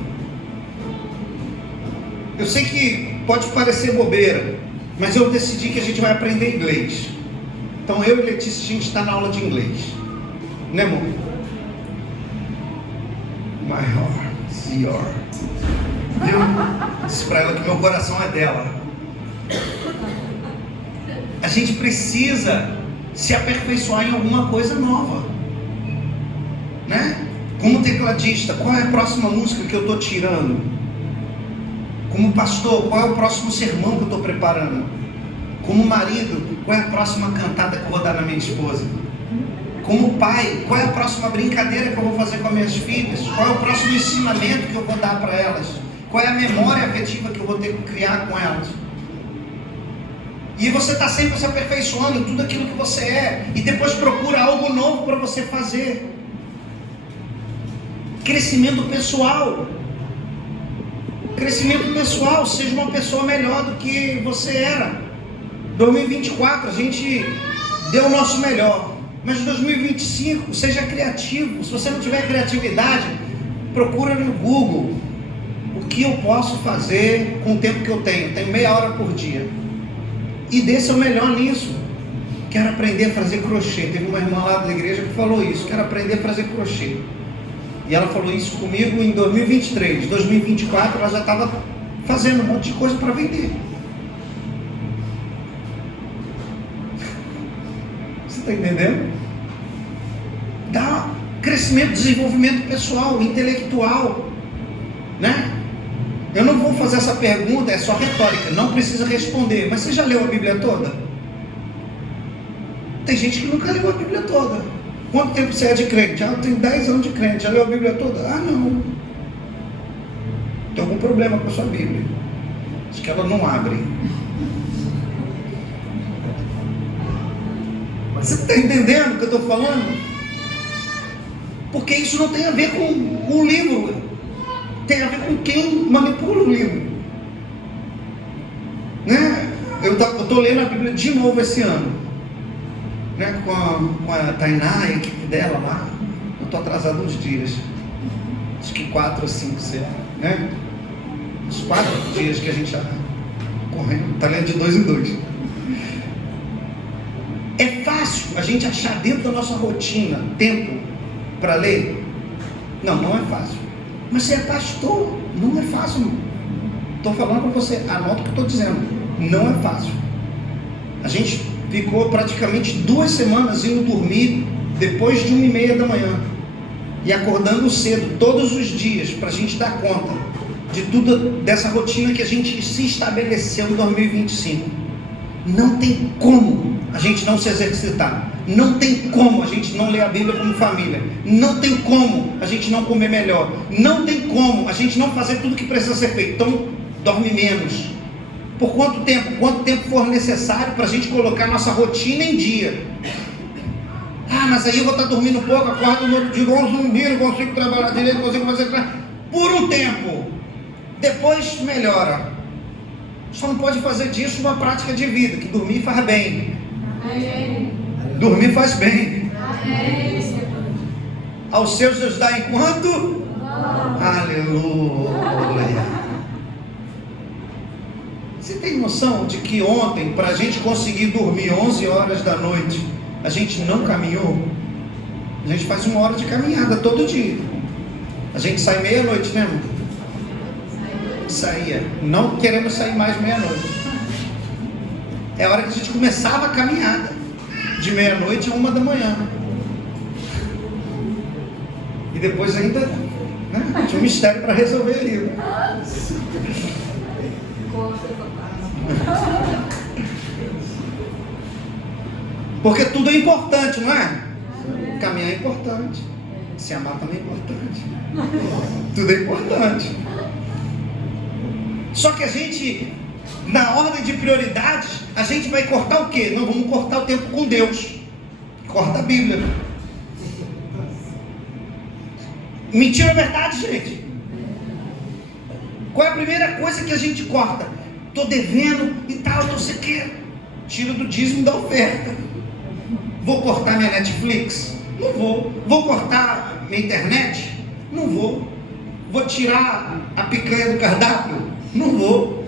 Eu sei que pode parecer bobeira, mas eu decidi que a gente vai aprender inglês. Então eu e Letícia, a gente está na aula de inglês, né, amor? My heart is yours. Eu disse para ela que meu coração é dela. A gente precisa se aperfeiçoar em alguma coisa nova, né? Como tecladista, qual é a próxima música que eu estou tirando? Como pastor, qual é o próximo sermão que eu estou preparando? Como marido, qual é a próxima cantada que eu vou dar na minha esposa? Como pai, qual é a próxima brincadeira que eu vou fazer com as minhas filhas? Qual é o próximo ensinamento que eu vou dar para elas? Qual é a memória afetiva que eu vou ter que criar com elas? E você está sempre se aperfeiçoando em tudo aquilo que você é. E depois procura algo novo para você fazer. Crescimento pessoal. Crescimento pessoal. Seja uma pessoa melhor do que você era. 2024 a gente deu o nosso melhor. Mas em 2025 seja criativo. Se você não tiver criatividade, procura no Google. O que eu posso fazer com o tempo que eu tenho? Tenho meia hora por dia. E dê seu melhor nisso. Quero aprender a fazer crochê. Teve uma irmã lá da igreja que falou isso. Quero aprender a fazer crochê. E ela falou isso comigo em 2023. 2024 ela já estava fazendo um monte de coisa para vender. Você está entendendo? Dá crescimento, desenvolvimento pessoal, intelectual, né? Eu não vou fazer essa pergunta, é só retórica, não precisa responder. Mas você já leu a Bíblia toda? Tem gente que nunca leu a Bíblia toda. Quanto tempo você é de crente? Eu tenho 10 anos de crente, já leu a Bíblia toda? Não. Tem algum problema com a sua Bíblia. Acho que ela não abre. Você está entendendo o que eu estou falando? Porque isso não tem a ver com o livro, tem a ver com quem manipula o livro, né? Eu estou lendo a Bíblia de novo esse ano, né? com a Tainá e a equipe dela lá. Eu estou atrasado uns dias, acho que 4 ou 5, né? Uns 4 dias que a gente já correndo, está lendo de 2 em 2. É fácil a gente achar dentro da nossa rotina tempo para ler? Não, não é fácil. Mas você é pastor, não é fácil. Estou falando para você, anota o que eu estou dizendo. Não é fácil. A gente ficou praticamente 2 semanas indo dormir depois de 1h30 da manhã e acordando cedo todos os dias para a gente dar conta de tudo dessa rotina que a gente se estabeleceu em 2025. Não tem como a gente não se exercitar. Não tem como a gente não ler a Bíblia como família. Não tem como a gente não comer melhor. Não tem como a gente não fazer tudo que precisa ser feito. Então, dorme menos. Por quanto tempo? Quanto tempo for necessário para a gente colocar nossa rotina em dia. Ah, mas aí eu vou estar dormindo pouco, acordo no outro dia, igual um zumbi, não consigo trabalhar direito, não consigo fazer... Por um tempo. Depois melhora. Só não pode fazer disso uma prática de vida, que dormir faz bem. Dormir faz bem. Aos seus Deus dá enquanto? Aleluia. Você tem noção de que ontem, para a gente conseguir dormir 11 horas da noite, a gente não caminhou? A gente faz 1 hora de caminhada todo dia. A gente sai meia-noite, né, irmão? Saía. Não queremos sair mais meia-noite. É a hora que a gente começava a caminhada. De meia-noite a 1 da manhã. E depois ainda, né, tinha um mistério para resolver ali. Porque tudo é importante, não é? Caminhar é importante. Se amar também é importante. Tudo é importante. Só que a gente, na ordem de prioridades, a gente vai cortar o quê? Não, vamos cortar o tempo com Deus. Corta a Bíblia. Mentira ou verdade, gente? Qual é a primeira coisa que a gente corta? Estou devendo e tal, não sei o quê. Tira do dízimo da oferta. Vou cortar minha Netflix? Não vou. Vou cortar minha internet? Não vou. Vou tirar a picanha do cardápio? Não vou.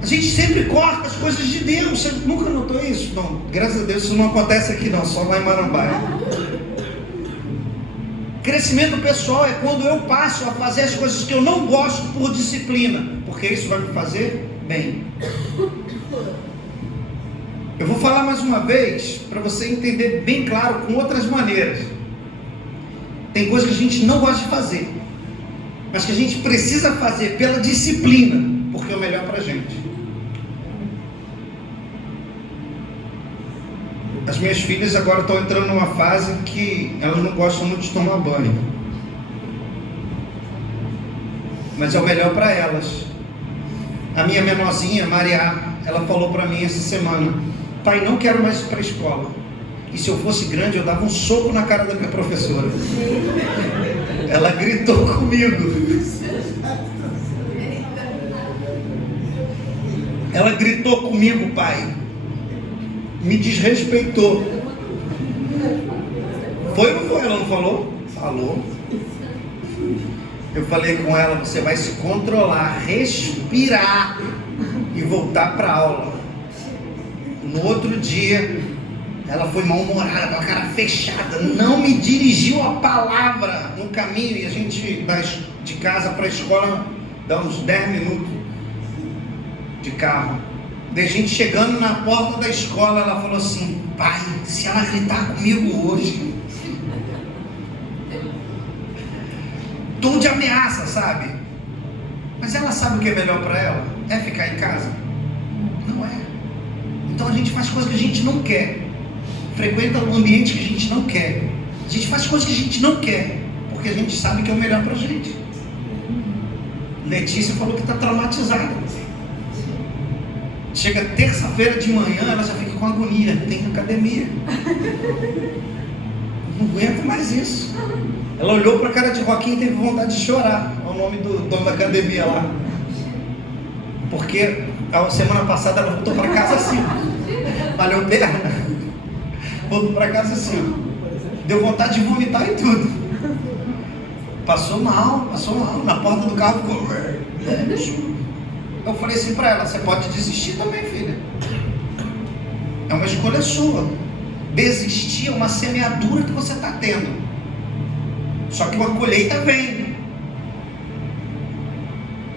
A gente sempre corta as coisas de Deus. Você nunca notou isso? Não, graças a Deus isso não acontece aqui não, só lá em Marambaia. Crescimento pessoal é quando eu passo a fazer as coisas que eu não gosto por disciplina, porque isso vai me fazer bem. Eu vou falar mais uma vez, para você entender bem claro, com outras maneiras. Tem coisas que a gente não gosta de fazer, mas que a gente precisa fazer pela disciplina, porque é o melhor para a gente. As minhas filhas agora estão entrando numa fase que elas não gostam muito de tomar banho, mas é o melhor para elas. A minha menorzinha, Maria, ela falou para mim essa semana: pai, não quero mais ir para a escola. E se eu fosse grande, eu dava um soco na cara da minha professora. Ela gritou comigo. Ela gritou comigo, pai. Me desrespeitou. Foi ou não foi? Ela não falou? Falou. Eu falei com ela: você vai se controlar, respirar e voltar para a aula. No outro dia, ela foi mal-humorada, com a cara fechada, não me dirigiu a palavra no caminho. E a gente, de casa para a escola, dá uns 10 minutos de carro. Daí a gente chegando na porta da escola, ela falou assim: pai, se ela gritar comigo hoje, tom de ameaça, sabe? Mas ela sabe o que é melhor para ela? É ficar em casa? Não é. Então a gente faz coisas que a gente não quer, frequenta um ambiente que a gente não quer, a gente faz coisas que a gente não quer, porque a gente sabe que é o melhor para a gente. Letícia falou que está traumatizada. Chega terça-feira de manhã, ela já fica com agonia. Tem academia. Não aguento mais isso. Ela olhou para a cara de Joaquim e teve vontade de chorar. É o nome do dono da academia lá. Porque a semana passada ela voltou para casa assim. Malhou perna. Voltou para casa assim. Deu vontade de vomitar e tudo. Passou mal. Na porta do carro ficou. Eu falei assim para ela: você pode desistir também, filha. É uma escolha sua. Desistir é uma semeadura que você está tendo. Só que uma colheita vem.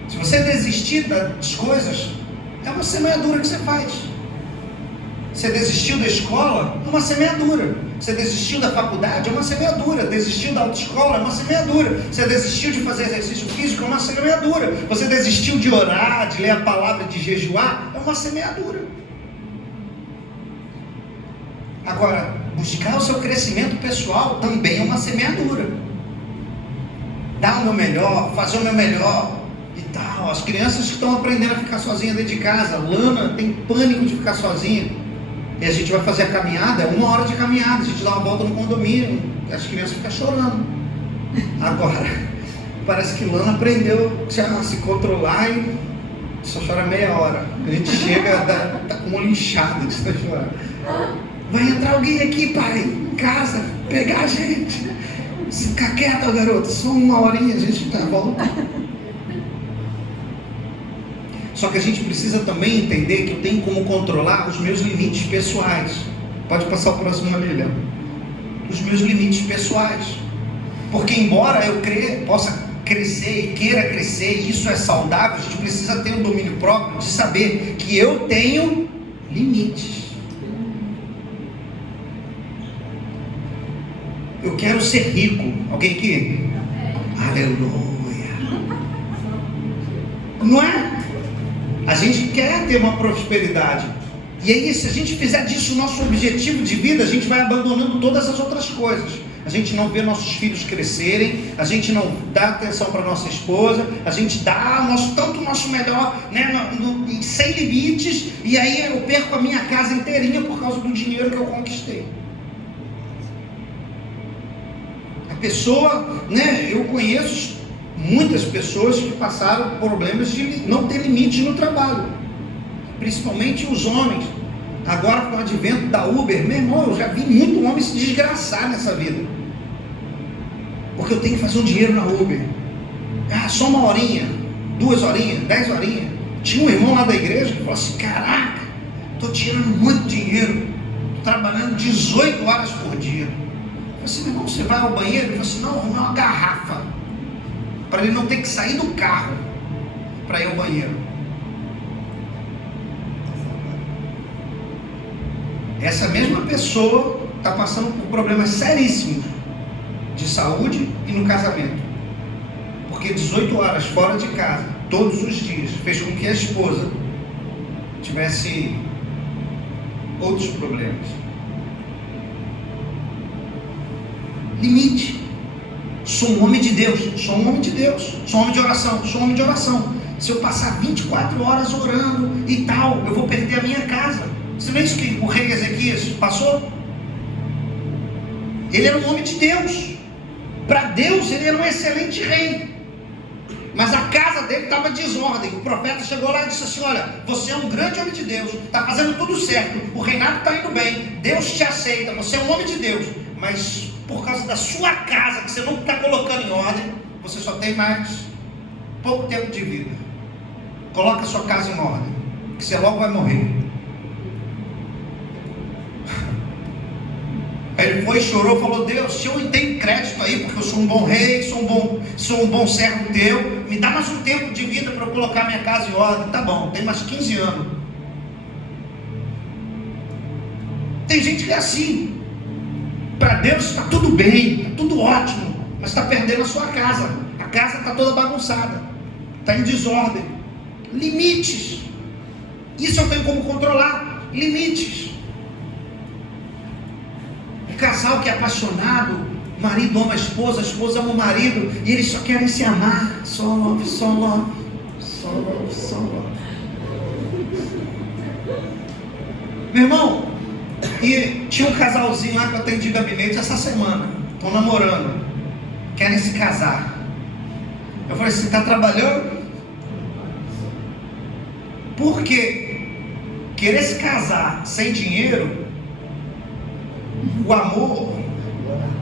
Se você desistir das coisas, é uma semeadura que você faz. Você desistiu da escola, é uma semeadura. Você desistiu da faculdade, é uma semeadura. Desistiu da autoescola, é uma semeadura. Você desistiu de fazer exercício físico, é uma semeadura. Você desistiu de orar, de ler a palavra, de jejuar, é uma semeadura. Agora, buscar o seu crescimento pessoal também é uma semeadura. Dar o meu melhor, fazer o meu melhor e tal. As crianças que estão aprendendo a ficar sozinhas dentro de casa. Lana tem pânico de ficar sozinha. E a gente vai fazer a caminhada, é 1 hora de caminhada. A gente dá uma volta no condomínio, as crianças ficam chorando. Agora, parece que Lana aprendeu a se controlar e só chora meia hora. A gente chega, tá com um inchado de estar chorando. Vai entrar alguém aqui, pai, em casa, pegar a gente. Fica quieta, garoto, só 1 horinha a gente volta. Só que a gente precisa também entender que eu tenho como controlar os meus limites pessoais. Pode passar o próximo ali, Léo. Os meus limites pessoais. Porque embora eu possa crescer e queira crescer, e isso é saudável, a gente precisa ter um domínio próprio de saber que eu tenho limites. Eu quero ser rico. Alguém aqui? Aleluia. Não é? A gente quer ter uma prosperidade. E aí, se a gente fizer disso o nosso objetivo de vida, a gente vai abandonando todas as outras coisas. A gente não vê nossos filhos crescerem, a gente não dá atenção para nossa esposa, a gente dá tanto o nosso melhor, né, sem limites, e aí eu perco a minha casa inteirinha por causa do dinheiro que eu conquistei. A pessoa, né, eu conheço muitas pessoas que passaram problemas de não ter limite no trabalho, principalmente os homens. Agora, com o advento da Uber, meu irmão, eu já vi muito homem se desgraçar nessa vida, porque eu tenho que fazer um dinheiro na Uber. Só 1 horinha, 2 horinhas, 10 horinhas. Tinha um irmão lá da igreja que falou assim: caraca, estou tirando muito dinheiro, estou trabalhando 18 horas por dia. Eu falei assim: meu irmão, você vai ao banheiro? Ele falou assim: não, arrumar uma garrafa, para ele não ter que sair do carro para ir ao banheiro. Essa mesma pessoa está passando por problemas seríssimos de saúde e no casamento, porque 18 horas fora de casa, todos os dias, fez com que a esposa tivesse outros problemas. Limite. Sou um homem de Deus, sou um homem de Deus, sou um homem de oração, sou um homem de oração. Se eu passar 24 horas orando e tal, eu vou perder a minha casa. Você não é isso que o rei Ezequias passou? Ele era um homem de Deus. Para Deus ele era um excelente rei, mas a casa dele estava em desordem. O profeta chegou lá e disse assim: olha, você é um grande homem de Deus, está fazendo tudo certo, o reinado está indo bem, Deus te aceita, você é um homem de Deus, mas por causa da sua casa, que você não está colocando em ordem, você só tem mais pouco tempo de vida. Coloca a sua casa em ordem, que você logo vai morrer. Aí ele foi e chorou, falou: Deus, se eu tenho crédito aí, porque eu sou um bom rei, sou um bom servo teu, me dá mais um tempo de vida para eu colocar minha casa em ordem. Tá bom, tem mais 15 anos. Tem gente que é assim. Para Deus está tudo bem, está tudo ótimo, mas está perdendo a sua casa. A casa está toda bagunçada, está em desordem. Limites. Isso eu tenho como controlar. Limites. O casal que é apaixonado, o marido ama a esposa ama o marido, e eles só querem se amar. Só love, só love, só love, só love. Meu irmão, e tinha um casalzinho lá que eu atendi gabinete essa semana. Estão namorando, querem se casar. Eu falei, você está trabalhando? Por quê? Querer se casar sem dinheiro, o amor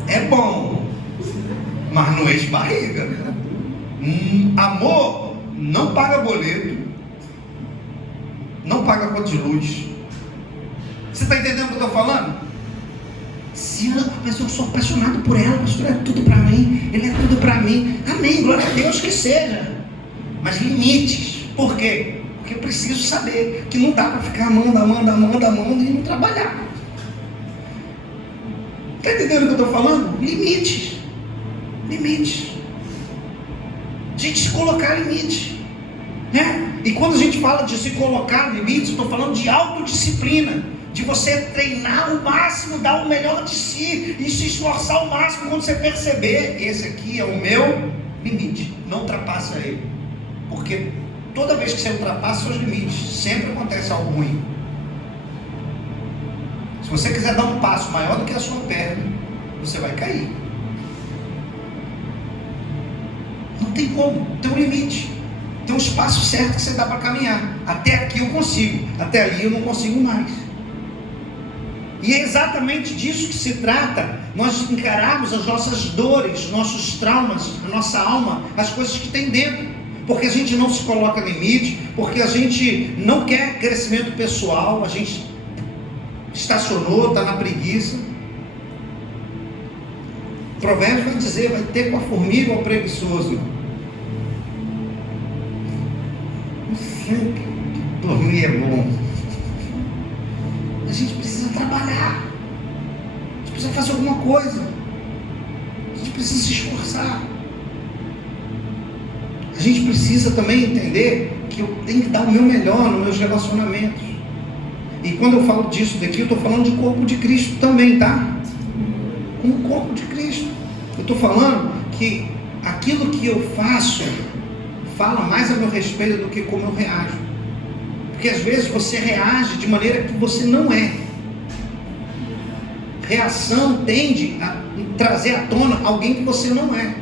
é bom, mas não enche barriga. Amor não paga boleto, não paga conta de luz. Você está entendendo o que eu estou falando? Mas eu sou apaixonado por ela, pastor, é tudo para mim, ele é tudo para mim. Amém, glória a Deus que seja. Mas limites. Por quê? Porque eu preciso saber que não dá para ficar amando e não trabalhar. Está entendendo o que eu estou falando? Limites. Limites. A gente se colocar limites, né? E quando a gente fala de se colocar limites, eu estou falando de autodisciplina, de você treinar o máximo, dar o melhor de si e se esforçar ao máximo. Quando você perceber, esse aqui é o meu limite, não ultrapassa ele, porque toda vez que você ultrapassa seus limites, sempre acontece algo ruim. Se você quiser dar um passo maior do que a sua perna, você vai cair. Não tem como, tem um limite, tem um espaço certo que você dá para caminhar. Até aqui eu consigo, até ali eu não consigo mais. E é exatamente disso que se trata, nós encararmos as nossas dores, nossos traumas, a nossa alma, as coisas que tem dentro, porque a gente não se coloca limite, porque a gente não quer crescimento pessoal, a gente estacionou, está na preguiça. O provérbio vai dizer, vai ter com a formiga ou o preguiçoso. Dormir é bom. A gente precisa trabalhar, a gente precisa fazer alguma coisa, a gente precisa se esforçar. A gente precisa também entender que eu tenho que dar o meu melhor nos meus relacionamentos. E quando eu falo disso daqui, eu estou falando de corpo de Cristo também, tá? Com o corpo de Cristo. Eu estou falando que aquilo que eu faço fala mais a meu respeito do que como eu reajo. Porque às vezes você reage de maneira que você não é. Reação tende a trazer à tona alguém que você não é.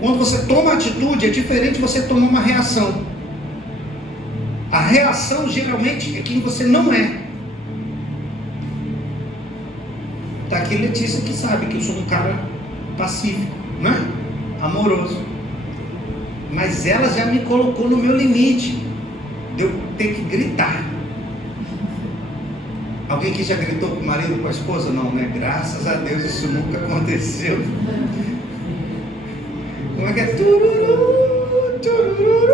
Quando você toma atitude, é diferente de você tomar uma reação. A reação geralmente é quem você não é. Está aqui Letícia que sabe que eu sou um cara pacífico, né? Amoroso. Mas ela já me colocou no meu limite de eu ter que gritar. Alguém que já gritou com o marido, com a esposa? Não, né? Graças a Deus isso nunca aconteceu. Como é que é? Tururu, tururu.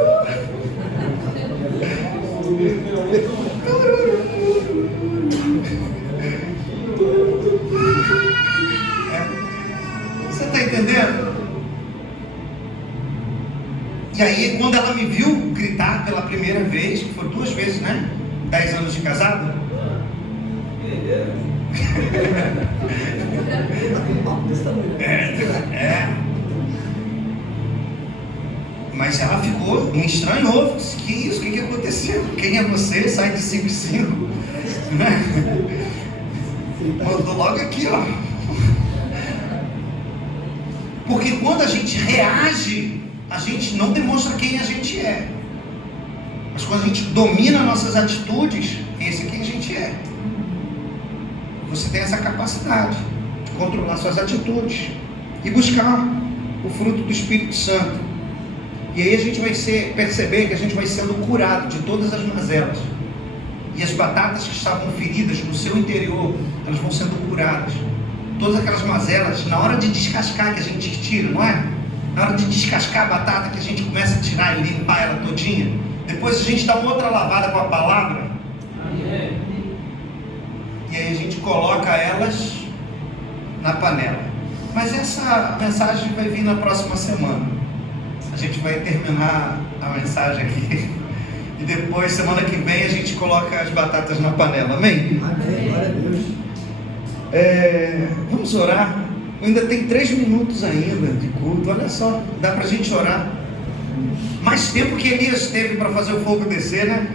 Você está entendendo? E aí, quando ela me viu gritar pela primeira vez, que foi 2 vezes, né? 10 anos de casado. Mas ela ficou, me estranhou. Que isso? O que aconteceu? Quem é você? Sai de 5 em 5. Mandou logo aqui, ó. Porque quando a gente reage, a gente não demonstra quem a gente é. Mas quando a gente domina nossas atitudes, esse é quem a gente é. Você tem essa capacidade de controlar suas atitudes e buscar o fruto do Espírito Santo. E aí a gente vai perceber que a gente vai sendo curado de todas as mazelas. E as batatas que estavam feridas no seu interior, elas vão sendo curadas. Todas aquelas mazelas, na hora de descascar que a gente tira, não é? Na hora de descascar a batata que a gente começa a tirar e limpar ela todinha. Depois a gente dá uma outra lavada com a palavra. E aí a gente coloca elas na panela. Mas essa mensagem vai vir na próxima semana. A gente vai terminar a mensagem aqui. E depois, semana que vem, a gente coloca as batatas na panela. Amém? Amém. Glória a Deus. Vamos orar. Ainda tem 3 minutos ainda de culto. Olha só, dá pra gente orar. Mais tempo que Elias teve para fazer o fogo descer, né?